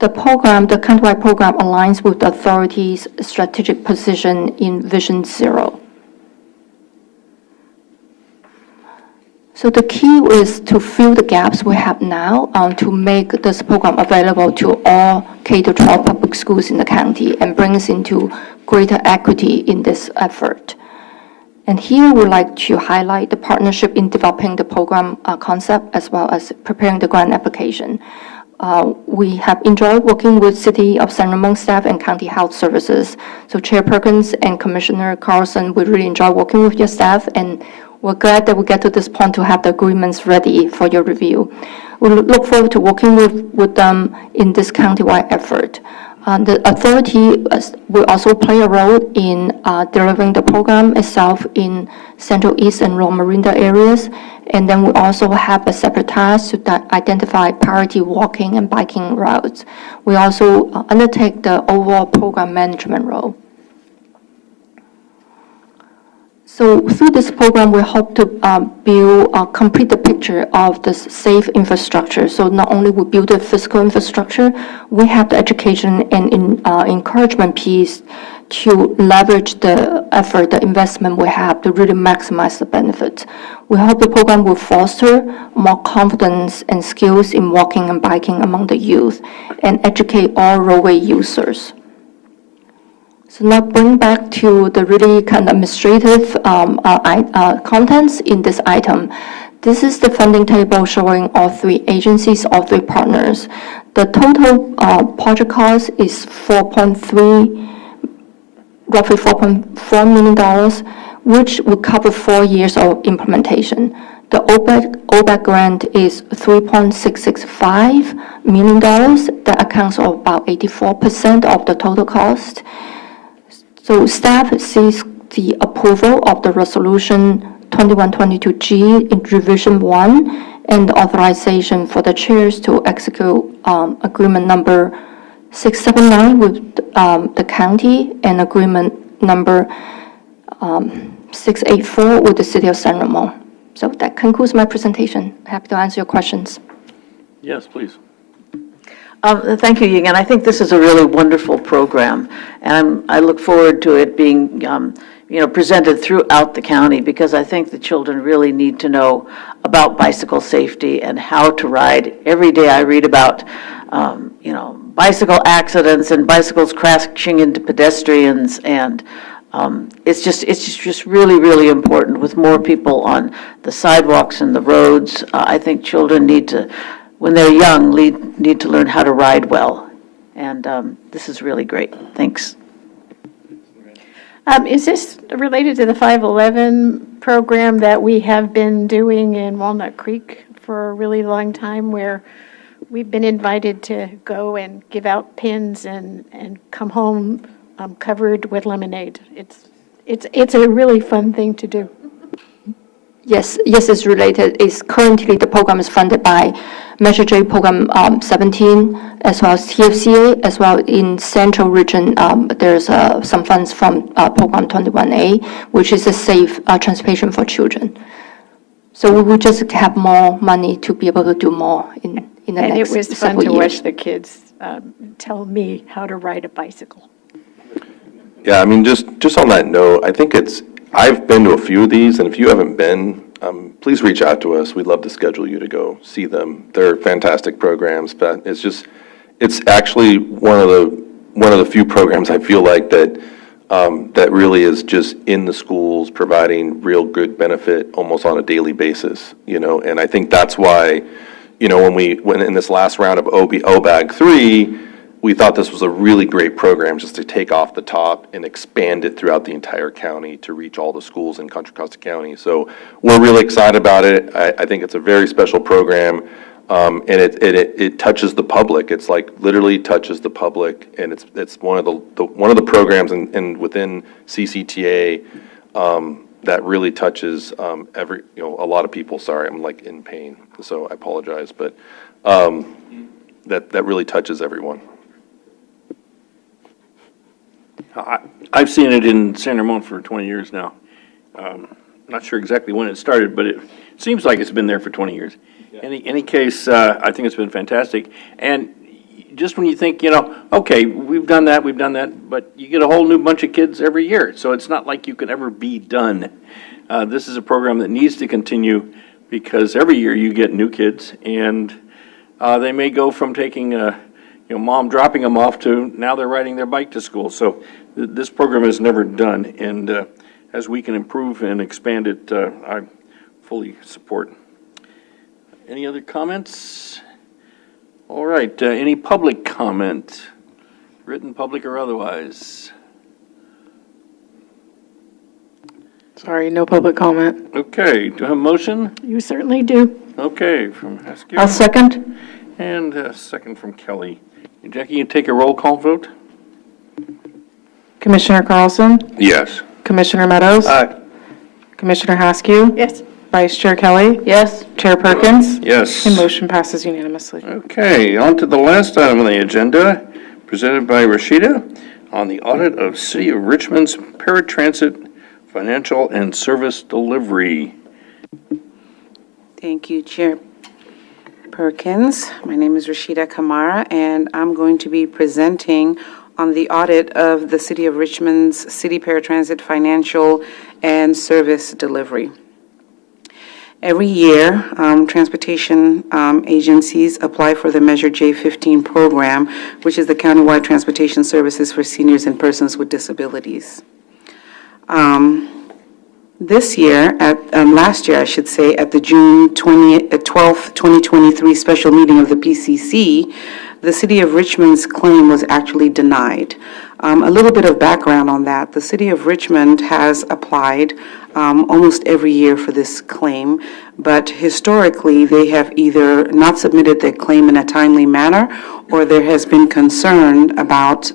The program, the countrywide program, aligns with the authority's strategic position in Vision Zero. So the key is to fill the gaps we have now to make this program available to all K-12 public schools in the county and bring us into greater equity in this effort. And here we'd like to highlight the partnership in developing the program concept as well as preparing the grant application. We have enjoyed working with City of San Ramon staff and County Health Services. So Chair Perkins and Commissioner Carlson, we really enjoy working with your staff, and we're glad that we get to this point to have the agreements ready for your review. We look forward to working with them in this countywide effort. The authority will also play a role in delivering the program itself in Central East and Loma Linda areas. And then we also have a separate task to identify priority walking and biking routes. We also undertake the overall program management role. So through this program, we hope to complete the picture of this safe infrastructure. So not only we build the physical infrastructure, we have the education and encouragement piece to leverage the effort, the investment we have to really maximize the benefits. We hope the program will foster more confidence and skills in walking and biking among the youth and educate all roadway users. So now bring back to the really kind of administrative contents in this item. This is the funding table showing all three agencies, all three partners. The total project cost is roughly $4.4 million, which will cover 4 years of implementation. The OBAC grant is $3.665 million. That accounts for about 84% of the total cost. So staff sees the approval of the resolution 2122G in revision 1 and the authorization for the chairs to execute agreement number 679 with the county and agreement number 684 with the City of San Ramon. So that concludes my presentation. Happy to answer your questions. Yes, please. Thank you, Ying, and I think this is a really wonderful program, and I look forward to it being, presented throughout the county, because I think the children really need to know about bicycle safety and how to ride. Every day I read about, bicycle accidents and bicycles crashing into pedestrians, and it's just really, really important with more people on the sidewalks and the roads. I think children need to, when they're young, need to learn how to ride well. And this is really great. Thanks. Is this related to the 511 program that we have been doing in Walnut Creek for a really long time, where we've been invited to go and give out pins and come home covered with lemonade? It's a really fun thing to do. Yes, it's related. It's currently the program is funded by Measure J Program 17, as well as TFCA, as well in Central Region. There's some funds from Program 21A, which is a safe transportation for children. So we will just have more money to be able to do more in the And next it was fun several to years. watch the kids tell me how to ride a bicycle. Yeah, I mean, just on that note, I think I've been to a few of these, and if you haven't been, please reach out to us. We'd love to schedule you to go see them. They're fantastic programs, but it's actually one of the few programs I feel like that really is just in the schools, providing real good benefit almost on a daily basis, and I think that's why, when in this last round of OBAG 3, we thought this was a really great program just to take off the top and expand it throughout the entire county to reach all the schools in Contra Costa County. So we're really excited about it. I think it's a very special program, and it touches the public. It's like literally touches the public, and it's one of the programs and within CCTA that really touches a lot of people. Sorry, I'm like in pain, so I apologize, but that really touches everyone. I've seen it in San Ramon for 20 years now. Not sure exactly when it started, but it seems like it's been there for 20 years. Any case, I think it's been fantastic. And just when you think, okay, we've done that, but you get a whole new bunch of kids every year. So it's not like you can ever be done. This is a program that needs to continue because every year you get new kids, and they may go from taking mom dropping them off to now they're riding their bike to school. So this program is never done, and as we can improve and expand it, I fully support. Any other comments? All right, any public comment, written, public, or otherwise? Sorry, no public comment. Okay, do I have a motion? You certainly do. Okay, from Askew. I'll second. And a second from Kelly. Jackie, you take a roll call vote? Commissioner Carlson? Yes. Commissioner Meadows? Aye. Commissioner Haskew? Yes. Vice Chair Kelly? Yes? Chair Perkins? Yes. And motion passes unanimously. Okay, on to the last item on the agenda, presented by Rashida, on the audit of City of Richmond's paratransit financial and service delivery. Thank you, Chair Perkins. My name is Rashida Kamara, and I'm going to be presenting on the audit of the City of Richmond's City Paratransit financial and service delivery. Every year, transportation agencies apply for the Measure J15 program, which is the countywide transportation services for seniors and persons with disabilities. This year, last year, I should say, at the June 12th, 2023 special meeting of the PCC, the City of Richmond's claim was actually denied. A little bit of background on that. The City of Richmond has applied almost every year for this claim, but historically, they have either not submitted their claim in a timely manner, or there has been concern about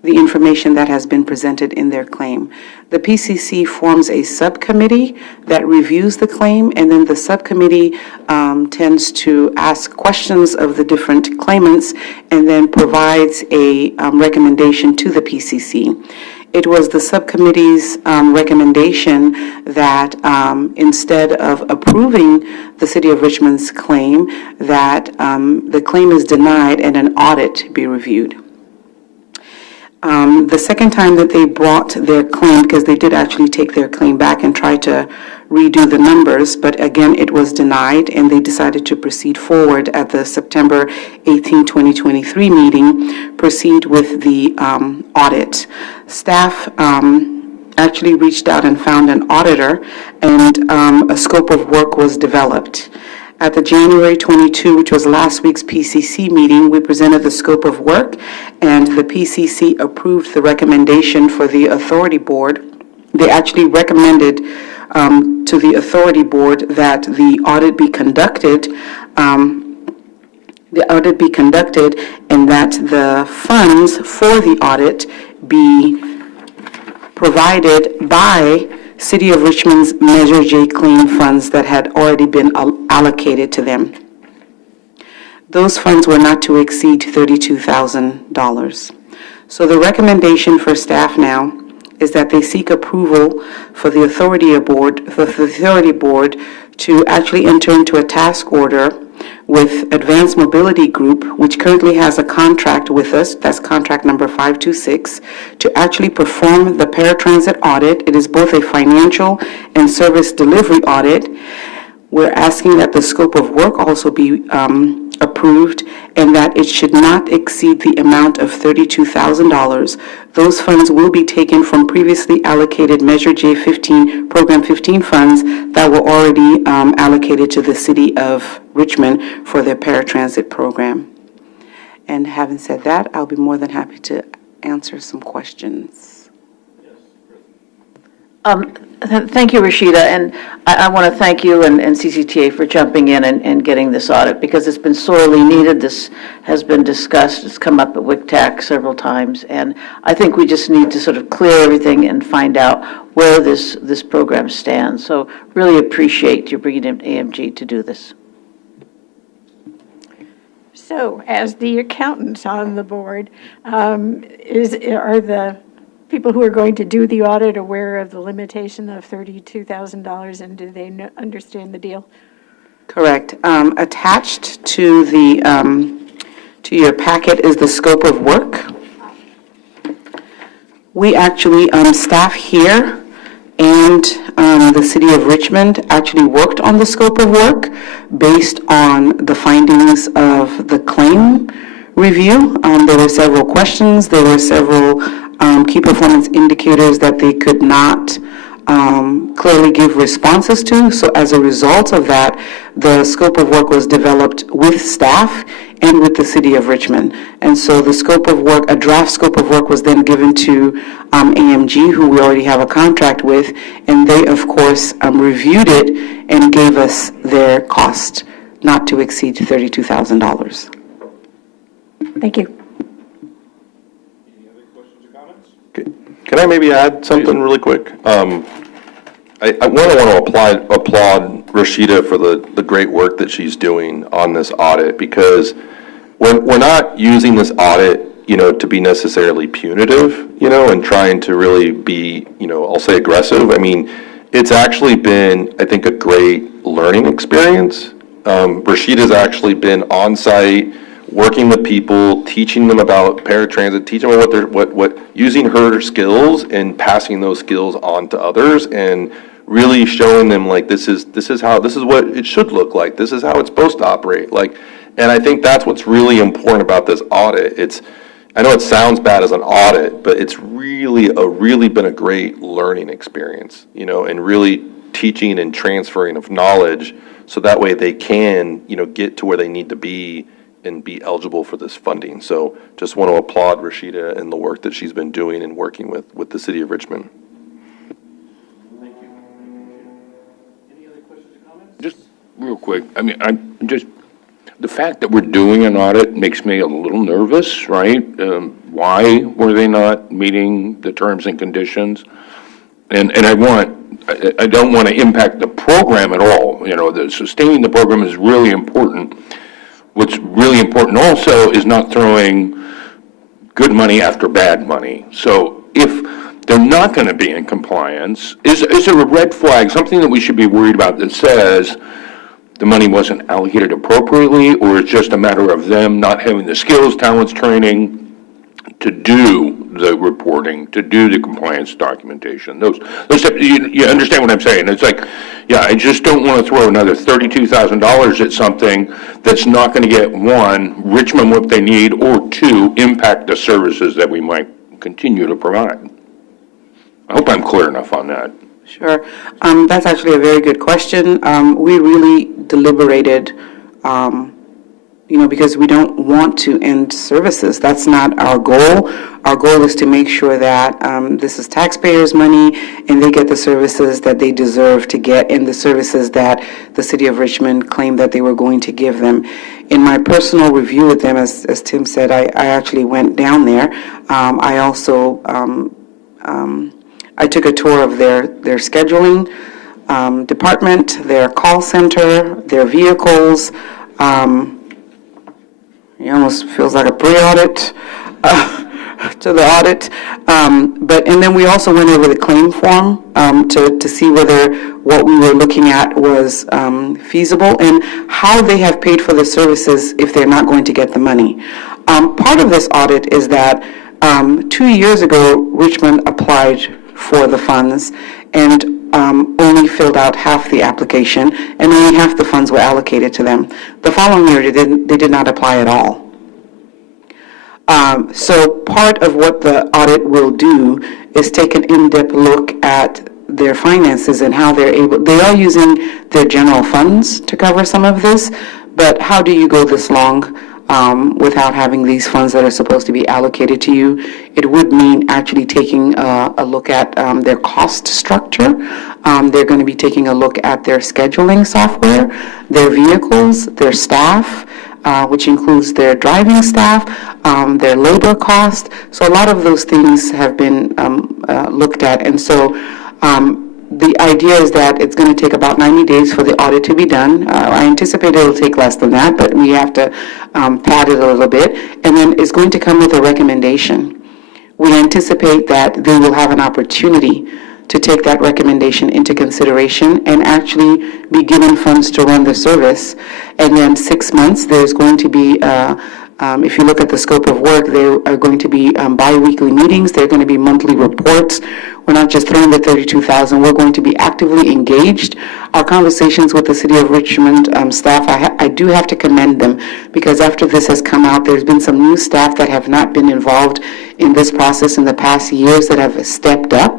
the information that has been presented in their claim. The PCC forms a subcommittee that reviews the claim, and then the subcommittee tends to ask questions of the different claimants and then provides a recommendation to the PCC. It was the subcommittee's recommendation that instead of approving the City of Richmond's claim, that the claim is denied and an audit be reviewed. The second time that they brought their claim, because they did actually take their claim back and try to redo the numbers, but again, it was denied, and they decided to proceed forward at the September 18, 2023 meeting, proceed with the audit. Staff actually reached out and found an auditor, and a scope of work was developed. At the January 22, which was last week's PCC meeting, we presented the scope of work, and the PCC approved the recommendation for the authority board. They actually recommended to the authority board that the audit be conducted, and that the funds for the audit be provided by City of Richmond's Measure J claim funds that had already been allocated to them. Those funds were not to exceed $32,000. So the recommendation for staff now is that they seek approval for the authority board to actually enter into a task order with Advanced Mobility Group, which currently has a contract with us, that's contract number 526, to actually perform the paratransit audit. It is both a financial and service delivery audit. We're asking that the scope of work also be approved, and that it should not exceed the amount of $32,000. Those funds will be taken from previously allocated Measure J15, Program 15 funds that were already allocated to the City of Richmond for their paratransit program. And having said that, I'll be more than happy to answer some questions. Thank you, Rashida, and I want to thank you and CCTA for jumping in and getting this audit, because it's been sorely needed. This has been discussed, it's come up at WCTAC several times, and I think we just need to sort of clear everything and find out where this program stands. So really appreciate you bringing in AMG to do this. So, as the accountants on the board, are the people who are going to do the audit aware of the limitation of $32,000, and do they understand the deal? Correct. Attached to to your packet is the scope of work. We actually, staff here and the City of Richmond actually worked on the scope of work based on the findings of the claim review. There were several questions, there were several key performance indicators that they could not clearly give responses to. So as a result of that, the scope of work was developed with staff and with the City of Richmond. And so the scope of work, a draft scope of work, was then given to AMG, who we already have a contract with, and they, of course, reviewed it and gave us their cost not to exceed $32,000. Thank you. Can I maybe add something really quick? I want to applaud Rashida for the great work that she's doing on this audit, because we're not using this audit, to be necessarily punitive, and trying to really be, I'll say aggressive. I mean, it's actually been, I think, a great learning experience. Rashida's actually been on site, working with people, teaching them about paratransit, teaching them what using her skills and passing those skills on to others, and really showing them like this is what it should look like. This is how it's supposed to operate. And I think that's what's really important about this audit. I know it sounds bad as an audit, but it's really been a great learning experience, and really teaching and transferring of knowledge, so that way they can, get to where they need to be and be eligible for this funding. So just want to applaud Rashida and the work that she's been doing and working with the City of Richmond. Thank you. Any other questions or comments? Just real quick, the fact that we're doing an audit makes me a little nervous, right? Why were they not meeting the terms and conditions? And I don't want to impact the program at all. Sustaining the program is really important. What's really important also is not throwing good money after bad money. So if they're not going to be in compliance, is there a red flag, something that we should be worried about that says the money wasn't allocated appropriately, or it's just a matter of them not having the skills, talents, training to do the reporting, to do the compliance documentation? Those you understand what I'm saying? It's like, yeah, I just don't want to throw another $32,000 at something that's not going to get, one, Richmond what they need, or two, impact the services that we might continue to provide. I hope I'm clear enough on that. Sure. That's actually a very good question. We really deliberated, because we don't want to end services. That's not our goal. Our goal is to make sure that this is taxpayers' money and they get the services that they deserve to get, and the services that the City of Richmond claimed that they were going to give them. In my personal review with them, as Tim said, I actually went down there. I also I took a tour of their scheduling department, their call center, their vehicles. It almost feels like a pre-audit to the audit. And then we also went over the claim form to see whether what we were looking at was feasible, and how they have paid for the services if they're not going to get the money. Part of this audit is that 2 years ago, Richmond applied for the funds and only filled out half the application, and only half the funds were allocated to them. The following year, they did not apply at all. So part of what the audit will do is take an in-depth look at their finances and how they are using their general funds to cover some of this, but how do you go this long without having these funds that are supposed to be allocated to you. It would mean actually taking a look at their cost structure. They're going to be taking a look at their scheduling software, their vehicles, their staff, which includes their driving staff, their labor cost. So a lot of those things have been looked at. And so the idea is that it's going to take about 90 days for the audit to be done. I anticipate it'll take less than that, but we have to pad it a little bit. And then it's going to come with a recommendation. We anticipate that they will have an opportunity to take that recommendation into consideration and actually be given funds to run the service. And then 6 months, there's going to be, if you look at the scope of work, there are going to be bi-weekly meetings, there are going to be monthly reports. We're not just throwing the 32,000, we're going to be actively engaged. Our conversations with the City of Richmond staff, I do have to commend them, because after this has come out, there's been some new staff that have not been involved in this process in the past years that have stepped up.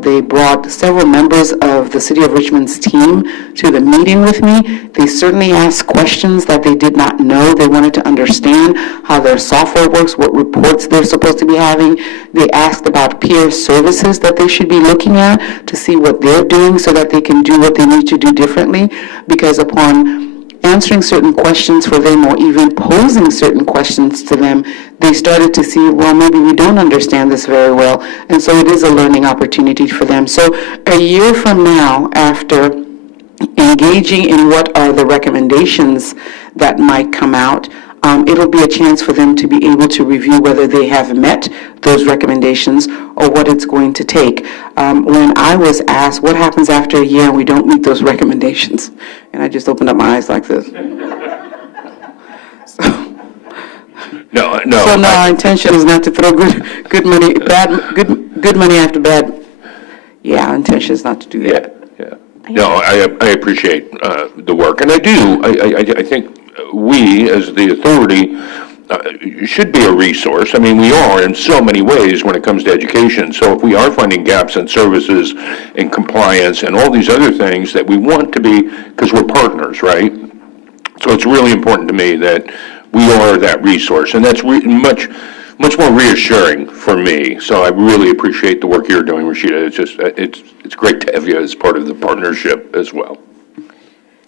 They brought several members of the City of Richmond's team to the meeting with me. They certainly asked questions that they did not know. They wanted to understand how their software works, what reports they're supposed to be having. They asked about peer services that they should be looking at to see what they're doing so that they can do what they need to do differently. Because upon answering certain questions for them, or even posing certain questions to them, they started to see, well, maybe we don't understand this very well. And so it is a learning opportunity for them. So a year from now, after engaging in what are the recommendations that might come out, it'll be a chance for them to be able to review whether they have met those recommendations or what it's going to take. When I was asked, what happens after a year and we don't meet those recommendations? And I just opened up my eyes like this. No. So no, our intention is not to throw good money after bad. Yeah, our intention is not to do that. Yeah. No, I appreciate the work, and I do. I think we, as the authority, should be a resource. I mean, we are in so many ways when it comes to education. So if we are finding gaps in services and compliance and all these other things that we want to be, because we're partners, right? So it's really important to me that we are that resource, and that's much more reassuring for me. So I really appreciate the work you're doing, Rashida. It's just, it's great to have you as part of the partnership as well.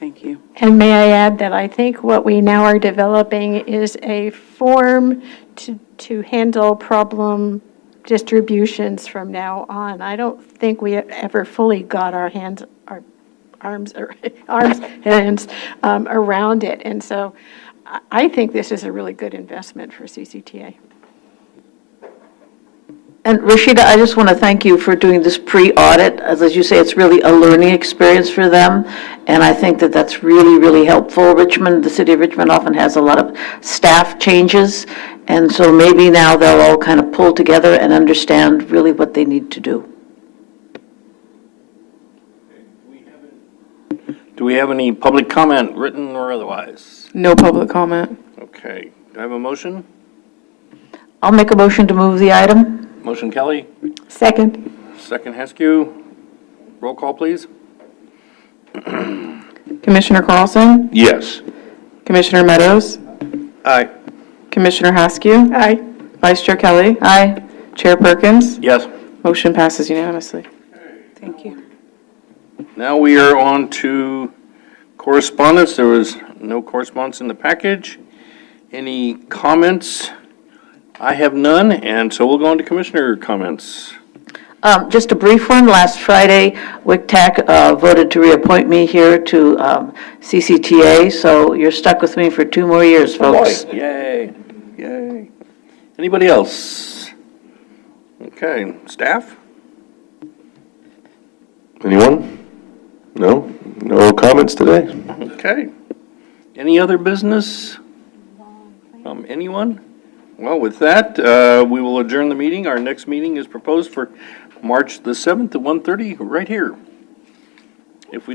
Thank you. And may I add that I think what we now are developing is a form to handle problem distributions from now on. I don't think we ever fully got our arms around it. And so I think this is a really good investment for CCTA. And Rashida, I just want to thank you for doing this pre-audit. As you say, it's really a learning experience for them, and I think that that's really, really helpful. Richmond, the City of Richmond often has a lot of staff changes, and so maybe now they'll all kind of pull together and understand really what they need to do. Do we have any public comment, written or otherwise? No public comment. Okay, do I have a motion? I'll make a motion to move the item. Motion Kelly, Second. second Heskew. Roll call, please. Commissioner Carlson? Yes. Commissioner Meadows? Aye. Commissioner Haskew? Aye. Vice Chair Kelly? Aye. Chair Perkins? Yes. Motion passes unanimously. Thank you. Now we are on to correspondence. There was no correspondence in the package. Any comments? I have none, and so we'll go on to commissioner comments. Just a brief one. Last Friday, WCTAC voted to reappoint me here to CCTA, so you're stuck with me for 2 more years, folks. Yay, yay. Anybody else? Okay, staff? Anyone? No? No comments today? Okay. Any other business from anyone? Well, with that, we will adjourn the meeting. Our next meeting is proposed for March the 7th at 1:30, right here. If we don't